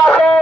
মাসে